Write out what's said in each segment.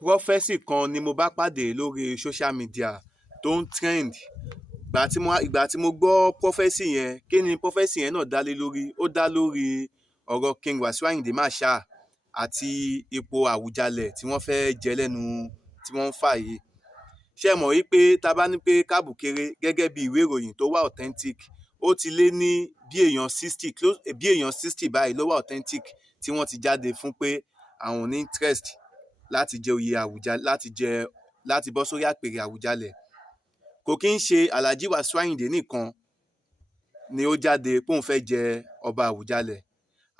Prophecy kan ni mo bá pàdé lórí social media tó ń trend. Ìgbà tí mo gbọ́ prophecy yẹn, kí ni prophecy yẹn náà dá lé lórí? Ó dá lórí ọ̀rọ̀ King Wasiu Ayinde Marshal àti ipò Àwùjalẹ̀ tí wọ́n fẹ́ jẹ lẹ́nu tí wọ́n ń fà yìí. Ṣé ẹ mọ̀ wípé tá bá ní pé kábùkéré gẹ́gẹ́ bí ìwé ìròyìn tó wà authentic, ó ti lé ní bí èèyàn 60 báyìí ló wà authentic tí wọ́n ti jáde fún pé àwọn ní interest láti jẹ oyè Àwùjalẹ̀, láti bọ́ sórí àpèrè Àwùjalẹ̀. Kò kí ń ṣe Alhaji Wasiu Ayinde nìkan ni ó jáde pé òun fẹ́ jẹ ọba Àwùjalẹ̀.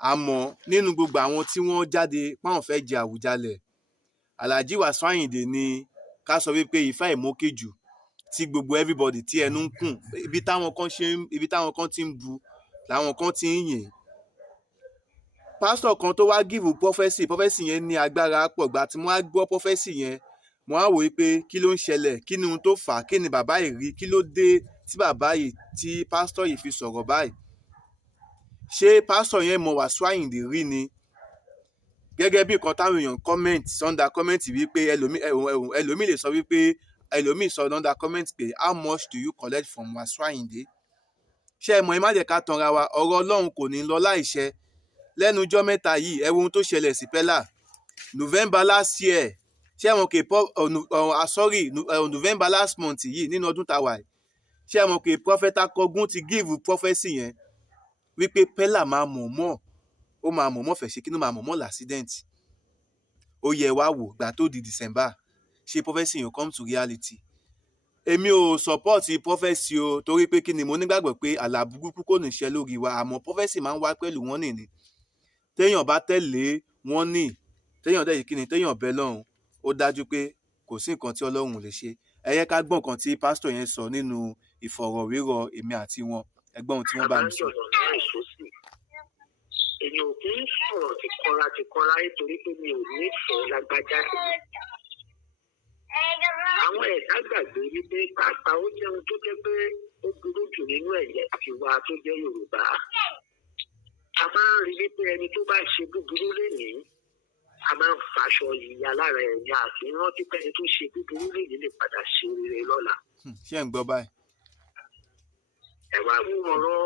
Àmọ́ nínú gbogbo àwọn tí wọ́n jáde pé àwọn fẹ́ jẹ Àwùjalẹ̀, Alhaji Wasiu Ayinde ni ká sọ wípé Ifá ìmókèjù tí gbogbo everybody tí ẹnu ń kùn, ibi táwọn kan ti ń bu làwọn kan ti ń yìn. Pásítọ̀ kan tó wá give prophecy yẹn ní agbára pọ̀. Gbà tí mo wá gbọ́ prophecy yẹn, mo wá wò wípé kí ló ń ṣẹlẹ̀, kí ni ohun tó fà á, kí ni bàbá yìí rí, kí ló dé tí bàbá yìí, tí pásítọ̀ yìí fi sọ̀rọ̀ báyìí. Ṣé pásítọ̀ yẹn mọ Wasiu Ayinde rí ni? Gẹ́gẹ́ bí nǹkan táwọn èèyàn under comment wípé ẹlòmíì lè sọ wípé ẹlòmíì sọ under comment pé how much do you collect from Wasiu Ayinde? Ṣé ẹ mọ̀, ẹ má jẹ́ ká tanra wa, ọ̀rọ̀ Ọlọ́run kò ní lọ láìṣẹ. Lẹ́nu ọjọ́ mẹ́ta yìí, ẹ wo ohun tó ṣẹlẹ̀ sí Pella. November last year, ṣé ẹ mọ̀ pé November last month yìí nínú ọdún tá wà yìí, ṣé ẹ mọ̀ pé Prophet Akogun ti give prophecy yẹn wípé Pella máa mọ̀ọ́mọ̀ fẹ́ ṣe kí ló máa mọ̀ọ́mọ̀ l'accident. Ó yẹ wá wò gbà tó di December, ṣé prophecy yẹn come to reality? Èmi ò support prophecy o, torí pé kí ni, mo nígbàgbọ́ pé àlá burúkú kò ní ṣẹ lórí wa, àmọ́ prophecy máa ń wá pẹ̀lú wọ́n nìní. Téèyàn bá tẹ̀lé wọ́n ní, téèyàn dẹ̀ kí ni, téèyàn bẹ lọ́hùn, ó dájú pé kò sí nǹkan tí Ọlọ́run lè ṣe. Ẹ yẹ ká gbọ́ nǹkan tí pásítọ̀ yẹn sọ nínú ìfọ̀rọ̀wérọ̀ èmi àti wọn. Ẹ gbọ́ ohun tí wọ́n bá mi sọ. Èmi ò kí ń sọ̀rọ̀ tìkọ́ra nítorí pé mi ò nífẹ̀ẹ́ lágbájá. Àwọn ẹ̀dá gbàgbé wípé pàápàá ó jẹ́ ohun tó jẹ́ pé ó burú jù nínú ẹ̀yà tiwa tó jẹ́ Yorùbá. A máa ń rí wípé ẹni tó bá ṣe búburú lénìí, a máa ń faṣọ ìyá lára ẹ̀yà àti rántí pé ẹni tó ṣe búburú lénìí lè padà ṣe rere lọ́la. Ṣé ẹ̀ ń gbọ́ báyìí? Ẹ wá mú ọ̀rọ̀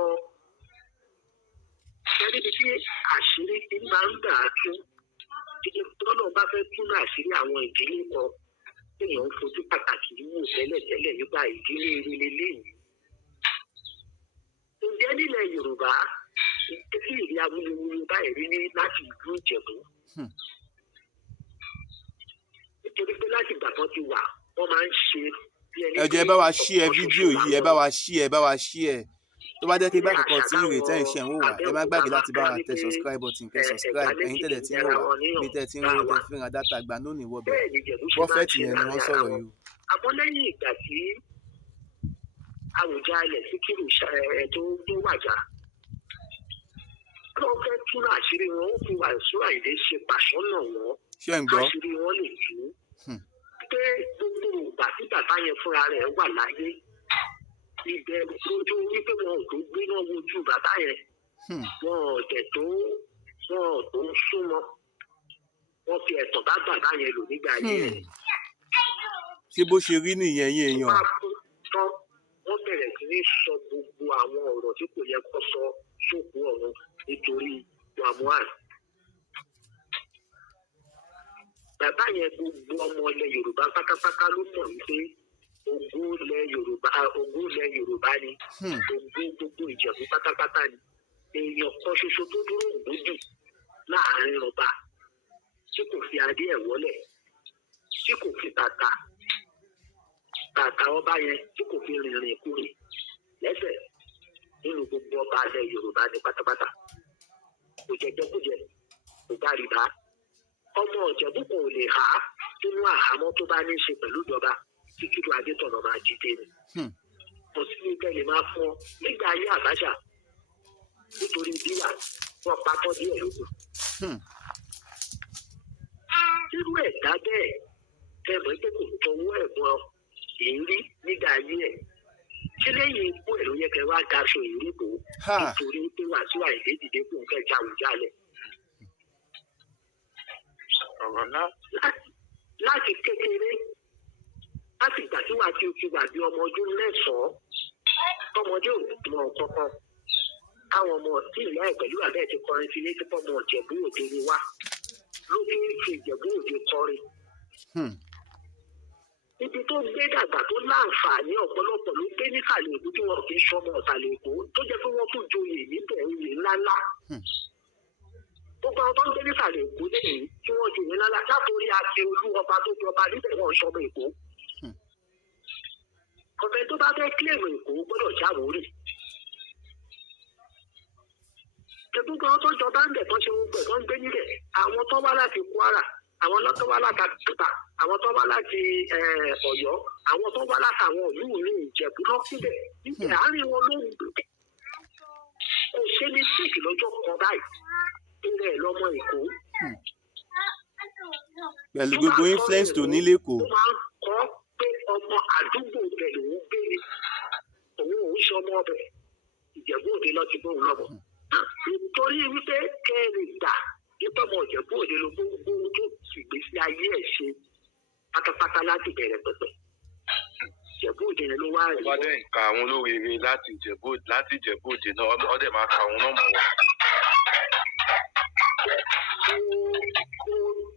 ẹni tí àṣírí ti máa ń gbà á tú. Tọ́lọ́ bá fẹ́ túnú àṣírí àwọn ìdílé kan, èèyàn ń fojú pàtàkì wò tẹ́lẹ̀tẹ́lẹ̀ nípa ìdílé rere léyìí. Ǹjẹ́ nílẹ̀ Yorùbá, tí ìrí awuyewuye báyìí rí ní láti ìlú Ìjẹ̀bú? Nítorí pé láti ìgbà kan ti wà, wọ́n máa ń ṣe bí ẹni. Ẹ jọ̀ọ́ ẹ bá wa share fídíò yìí, ẹ bá wa share. Tó bá jẹ́ pé ìgbà kankan tí ìrè tẹ́ ìṣẹ̀ ń wò wá, ẹ má gbàgbé láti bá wa tẹ subscribe button, kẹ́ subscribe. Ẹ̀yin tẹ́lẹ̀ tí ń wò wá, bí tẹ́ ti ń rí tẹ́ fi ń ra dátà gbà ló ní wọ́bẹ̀. Prophet yẹn ni wọ́n sọ̀rọ̀ yìí o. Àmọ́ lẹ́yìn ìgbà tí Àwùjalẹ̀ Síkírù tó wàjà, wọ́n fẹ́ tún àṣírí wọn, ó fi Wasiu Ayinde ṣe pàṣọ́nà wọn. Ṣé ń gbọ́? Àṣírí wọn lè tú. Pé gbogbo ìgbà tí bàbá yẹn fúnra rẹ̀ wà láyé, ìbẹ̀rù lójú wípé wọn ò tó gbéná wojú bàbá yẹn, wọn ò tẹ̀ tó súnmọ́, wọn fi ẹ̀tàn bá bàbá yẹn lò nígbà yẹn. Ṣé bó ṣe rí nìyẹn yín èèyàn? Wọ́n bẹ̀rẹ̀ sí ní sọ gbogbo àwọn ọ̀rọ̀ tí kò yẹ kó sọ sókú ọ̀run nítorí Wàmúàn. Bàbá yẹn gbogbo ọmọ ilẹ̀ Yorùbá pátápátá ló mọ̀ wípé ogún ilẹ̀ Yorùbá ni, ogún gbogbo Ìjẹ̀bú pátápátá ni. Èèyàn kan ṣoṣo tó dúró gbòdì láàrin ọba tí kò fi adé ẹ̀ wọ́lẹ̀, tí kò fi bàtà ọba yẹn, tí kò fi rìnrìn kúrè lẹ́sẹ̀ nínú gbogbo ọba ilẹ̀ Yorùbá ní pátápátá. Kò jẹjẹkújẹ, kò bá rìbá. Ọmọ Ìjẹ̀bú kò lè há nínú àhámọ́ tó bá ní í ṣe pẹ̀lú ìjọba Síkírù Adétọ̀nà máa jí dé ni. Kò sí ní tẹ́lẹ̀ máa fún ọ nígbà ayé Àbáṣà nítorí bíyà wọn patọ́ díẹ̀ lókun. Irú ẹ̀dá bẹ́ẹ̀ tẹ̀mọ́ pé kò tọwọ́ ẹ̀gbọ́n èrí nígbà ayé ẹ̀. Ṣé lẹ́yìn ikú ẹ̀ ló yẹ kẹ́ wá daṣọ èrí bò nítorí pé Wasiu Ayinde dìde kó ń fẹ́ já Àwùjalẹ̀? láti kékeré láti ìgbà tí wàá ti wà bí ọmọ ọdún mẹ́sàn-án tọmọdé ò mọ kankan káwọn ọmọ tí ìyá ẹ̀ pẹ̀lú àbẹ́ ti kọrin sí létí pọ́mọ Ìjẹ̀bú Òde ni wá ló fi ń fi Ìjẹ̀bú Òde kọrin. Ibi tó gbé dàgbà tó láǹfààní ọ̀pọ̀lọpọ̀ ló gbé nísàlẹ̀ Èkó tí wọn kì í ṣọmọ ọ̀sàlẹ̀ Èkó tó jẹ́ pé wọ́n tún joyè níbẹ̀ oyè ńláńlá. Gbogbo àwọn tó ń gbé nísàlẹ̀ Èkó lẹ́yìn tí wọ́n joyè ńláńlá látòrí àti olú ọba tó jọba níbẹ̀ wọ́n ṣọmọ Èkó. Ọ̀fẹ́ tó bá fẹ́ kílèmù Èkó gbọ́dọ̀ jáwòrì. Gbogbo àwọn tó jọba ń bẹ̀ tó ṣe gbogbo ẹ̀ tó ń gbé níbẹ̀ àwọn tó wá láti Kwara àwọn tó wá láti Àkútà àwọn tó wá láti Ọ̀yọ́ àwọn tó wá láti àwọn ìlú ní Ìjẹ̀bú lọ síbẹ̀ níbi àárín wọn ló ń gbé kò ṣe ní síkì lọ́jọ́ kan báyìí ilẹ̀ lọ́mọ Èkó. Pẹ̀lú gbogbo influence tó ní lÉkòó. ó máa ń kọ́ pé ọmọ àdúgbò bẹ̀ lòún gbé ni òun ò ń ṣe ọmọ ọbẹ̀ Ìjẹ̀bú Òde lọ ti gbóhùn lọ́mọ. Nítorí wípé kẹrin gbà nípa ọmọ Ìjẹ̀bú Òde ló gbogbo tó ìgbésí ayé ẹ̀ ṣe pátápátá láti bẹ̀rẹ̀ pẹ̀pẹ̀. Ìjẹ̀bú Òde ló wá rí. Wọ́n dẹ̀ ń ka àwọn olóríire láti Ìjẹ̀bú Òde náà wọ́n dẹ̀ máa ka àwọn náà mọ̀ wọ́n.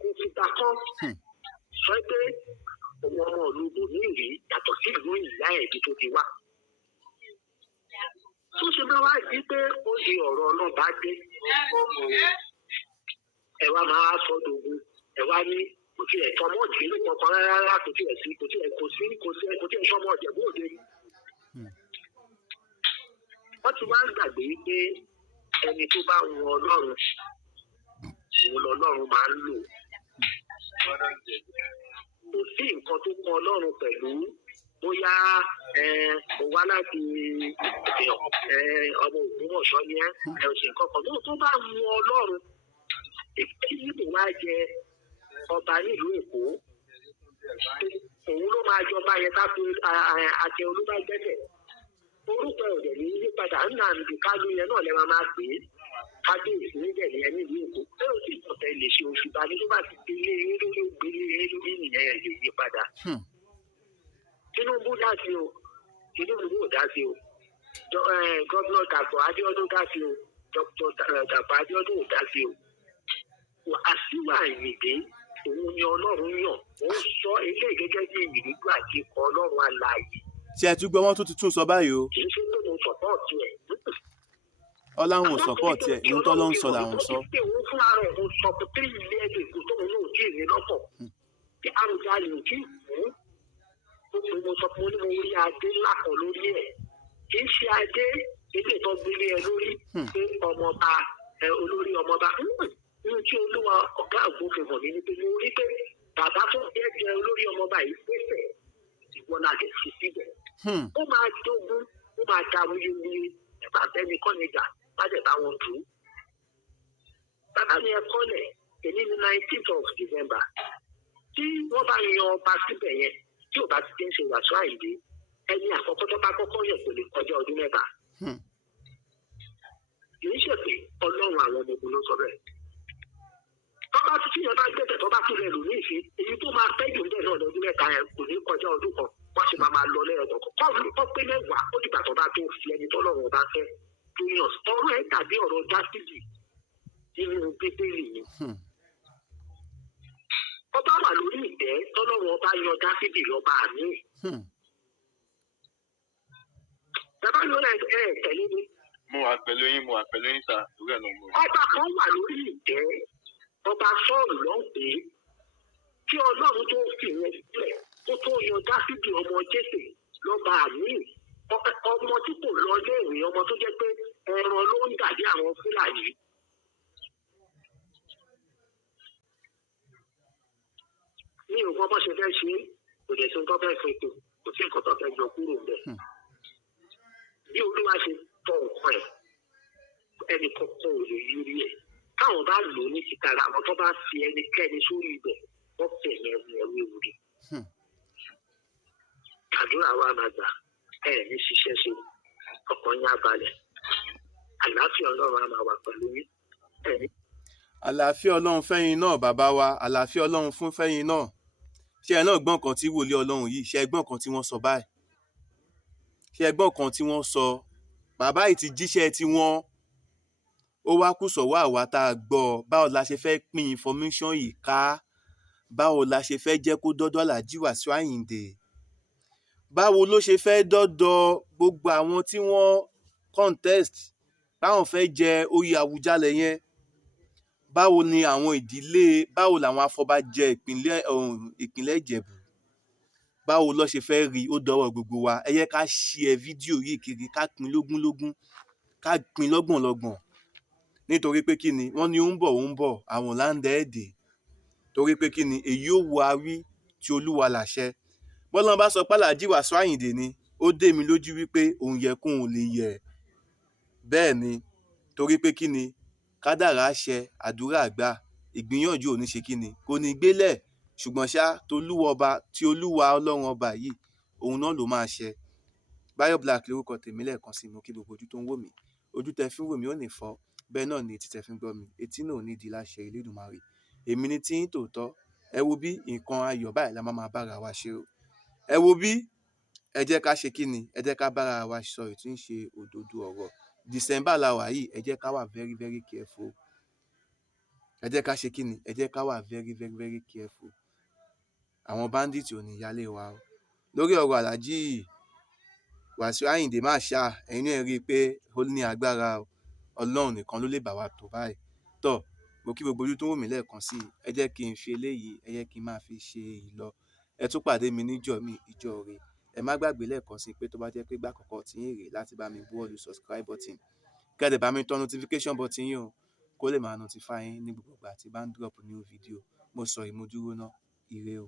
Kò fìgbà kan sọ pé òun ọmọ ìlú bòmí rí yàtọ̀ sí ìlú ìyá ẹ̀bí tó ti wá. Tó ṣe máa wá di pé ó di ọ̀rọ̀ náà bá dé. Ẹ wá máa sọ dogun ẹ wá ní kò tí ẹ̀ tọmọ ìdílé kankan rárá kò tí ẹ̀ sí kò tí ẹ̀ sọmọ Ìjẹ̀bú Òde. Wọ́n ti wá gbàgbé pé ẹni tó bá wọn Ọlọ́run òun lọ́lọ́run máa ń lò. Kò sí nǹkan tó kan Ọlọ́run pẹ̀lú bóyá ó wá láti ọmọ Ògbómọ̀ṣọ́ ni ọ̀sìn kankan tó bá wọn Ọlọ́run èyí tó wá jẹ ọba nílùú Èkó òun ló máa jọba yẹn káfí àti Olúbàgbẹ́sẹ̀ orúkọ ọ̀dẹ̀ ní yípadà Nnamdi Kanu yẹn náà lè máa pè é kábíyèsí níbẹ̀ ní ẹni ìlú Èkó bẹ́ẹ̀ ó sì tọ̀tẹ̀ lè ṣe oṣù bá ní tó bá ti gbélé lórí gbélé lórí nìyẹn lè yí padà. Tinubu dá sí o Tinubu ò dá sí o gọ́vnọ̀ Dàpọ̀ Abíọ́dún dá sí o Dr. Dàpọ̀ Abíọ́dún ò dá sí o. Àṣìwà Àyìndé òun ni Ọlọ́run yàn ó sọ eléyìí gẹ́gẹ́ bí ìrìndú àti ikọ̀ Ọlọ́run alààyè. Ṣé ẹ tún gbọ́ wọ́n tún sọ báyìí o? Kì í ṣe pé mo sọ̀pọ̀ọ̀tì ẹ̀. Ọláhun ò sọ̀pọ̀ọ̀tì ẹ̀ ohun tó ló ń sọ làwọn sọ. Òun fúnra rẹ̀ mo sọ pé 3 years ago tóun náà jí ìrìn lọ́pọ̀ tí Àròjàre ò tí kú. Mo sọ pé mo ní mo rí adé ńlá kan lórí ẹ̀. Kì í ṣe adé ilé ìtọ́gbélé ẹ lórí pé ọmọọba olórí ọmọọba. Nínú tí Olúwa ọ̀gá àgbófinró mi ni pé mo rí pé bàbá tó jẹ́ olórí ọmọọba yìí pèsè ìwọ náà lè fi síbẹ̀. Ó máa dógún ó máa da wuyewuye ẹ̀bá bẹ́ni kọ́nìjà má dẹ̀ bá wọn dùn. Bàbá mi ẹ kọ́lẹ̀ èyí ní 19th of December tí wọ́n bá yan ọba síbẹ̀ yẹn tí ò bá ti ń ṣe Wasiu Ayinde ẹni àkọ́kọ́ tó bá kọ́kọ́ yàn kò lè kọjá ọdún mẹ́ta. Kì í ṣe pé Ọlọ́run àwọn ọmọ ogun ló sọ bẹ́ẹ̀. Tọ́ba tí yẹn bá gbẹ̀tẹ̀ tọ́ba tó rẹ̀ lò ní ìfín èyí tó máa pẹ́ jù bẹ́ẹ̀ náà lọ́dún mẹ́ta yẹn kò ní kọjá ọdún kan wọ́n sì máa lọ lẹ́yìn ọ̀dọ̀ kọ́ pé mẹ́wàá ó dìgbà tó bá tó fi ẹni tọ́lọ́run bá fẹ́ tó yàn ọ̀rọ̀ ẹ̀ tàbí ọ̀rọ̀ Dáfídì nínú Bíbélì ni. Ọba wà lórí ìtẹ́ tọ́lọ́run ọba yan Dáfídì lọ́ba àmì. Bàbá yóò rẹ̀ tẹ̀lé mi. Mo wà pẹ̀lú yín sà lórí ẹ̀ lọ́mọ. Ọba kan wà lórí ìtẹ́ ọba Sọ́ọ̀lù ló ń pè é kí Ọlọ́run tó fi yẹn sílẹ̀ kó tó yan Dáfídì ọmọ Jésè lọ́ba àmì. Ọmọ tí kò lọ léèwé ọmọ tó jẹ́ pé ẹran ló ń dàbí àwọn Fúlàní. Ní nǹkan bó ṣe fẹ́ ṣe kò dẹ̀ sí nǹkan fẹ́ fètò kò sí nǹkan tó fẹ́ yọ kúrò bẹ́ẹ̀. Bí Olúwa ṣe tọ nǹkan ẹ̀ ẹnì kankan ò lè yí rí ẹ̀. Káwọn bá lò ó ní títara àwọn tó bá fi ẹnikẹ́ni sórí ibẹ̀ wọ́n fẹ̀mí ẹ̀mí ẹ̀wé wúri. Àdúrà wa máa gbà ní ṣiṣẹ́ ṣe ọkàn yín á balẹ̀. Àlàáfíà Ọlọ́run á máa wà pẹ̀lú yín. Àlàáfíà Ọlọ́run fẹ́yìn náà bàbá wa àlàáfíà Ọlọ́run fún fẹ́yìn náà. ṣé ẹ náà gbọ́n kan tí wòlíì Ọlọ́run yìí, ṣé ẹ gbọ́n kan tí wọ́n sọ báyìí, ṣé ẹ gbọ́n kan tí wọ́n sọ. Bàbá yìí ti jíṣẹ́ tiwọn, ó wá kù sọ́wọ́ àwa tá a gbọ́. Báwo la ṣe fẹ́ pín information yìí ká? Báwo la ṣe fẹ́ jẹ́ kó dọ́dọ̀ Alhaji Wasiu Ayinde? Báwo ló ṣe fẹ́ dọ́dọ̀ gbogbo àwọn tí wọ́n contest báwọn fẹ́ jẹ oyè Àwùjalẹ̀ yẹn? Báwo ni àwọn ìdílé, báwo làwọn afọbajẹ ìpínlẹ̀ Ìjẹ̀bú, báwo ló ṣe fẹ́ rí? Ó dọwọ́ gbogbo wa. Ẹ yẹ ká share fídíò yìí kiri, ká pín lógúnlógún, ká pín lọ́gbọ̀nlọ́gbọ̀n. Nítorí pé kí ni wọ́n ní ó ń bọ̀ àwọn láńdẹ́ẹ̀dẹ̀. Torí pé kí ni èyí ò wo awí tí Olúwa làṣẹ. Bọ́lá bá sọ pé Alhaji Wasiu Ayinde ni, ó dé mi lójú wípé òun yẹ kóun ò lè yẹ. Bẹ́ẹ̀ ni, torí pé kí ni kádàrá ṣẹ, àdúrà àgbà, ìgbìyànjú ò ní ṣe kí ni kò ní gbélẹ̀. Ṣùgbọ́n ṣá tí Olúwa Ọlọ́run ọba yìí, òun náà ló máa ṣẹ. Báyọ̀ Black lórúkọ tèmi lẹ́ẹ̀kan sí, mo kí gbogbo ojú tó ń wò mí. Ojú tẹ fi ń wò mí ò ní fọ́, bẹ́ẹ̀ náà ni etí tẹ fi ń gbọ́ mi, etí náà ò ní di láṣẹ Elédùmarè. Èmi ni tí ń tòótọ́. Ẹ wo bí nǹkan ayọ̀ báyìí la máa bára wa ṣe o. Ẹ wo bí, ẹ jẹ́ ká ṣe kí ni, ẹ jẹ́ ká bára wa sọ èyí tí ń ṣe òdodo ọ̀rọ̀. December la wà yìí, ẹ jẹ́ ká wà very very careful. Ẹ jẹ́ ká ṣe kí ni, ẹ jẹ́ ká wà very very very careful. Àwọn bandits ò ní yálé wa o. Lórí ọ̀rọ̀ Alhaji Wasiu Ayinde máa ṣá, ẹ̀yin náà rí i pé ó ní agbára o. Ọlọ́run nìkan ló lè bá wa tó báyìí. Tọ́, mo kí gbogbo ojú tó wò mí lẹ́ẹ̀kan sí, ẹ jẹ́ kí n fi eléyìí, ẹ jẹ́ kí n máa fi ṣe ìlọ. Ẹ tún pàdé mi níjọ́ mi, ìjọ rẹ. Ẹ má gbàgbé lẹ́ẹ̀kan sí pé tó bá jẹ́ pé ìgbà àkọ́kọ́ tí yín rèé láti bá mi buwọ́lu subscribe button. Kẹ́dẹ̀ bá mi tọ́ notification button yín o, kó lè máa notify yín ní gbogbo ìgbà tí bá ń drop new video. Mo sọ ìmúdúró náà. Ire o.